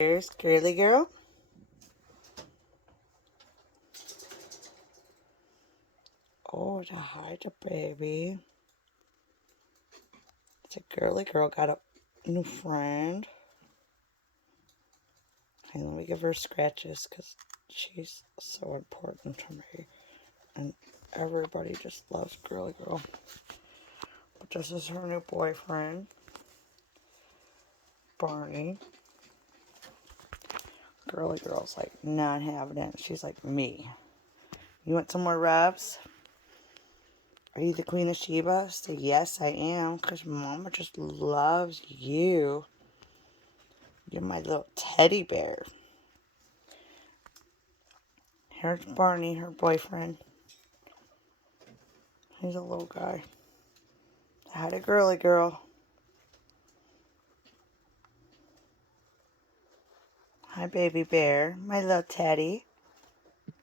Here's girly girl. Oh, to hide the baby. It's a girly girl got a new friend. Hey, let me give her scratches because she's so important to me. And everybody just loves girly girl. But this is her new boyfriend, Barney. Girly girl's like not having it. She's like me. You want some more rubs? Are you the Queen of Sheba? Say yes, I am, because Mama just loves you. You're my little teddy bear. Here's Barney, her boyfriend. He's a little guy. I had a girly girl. Hi, baby bear. My little teddy.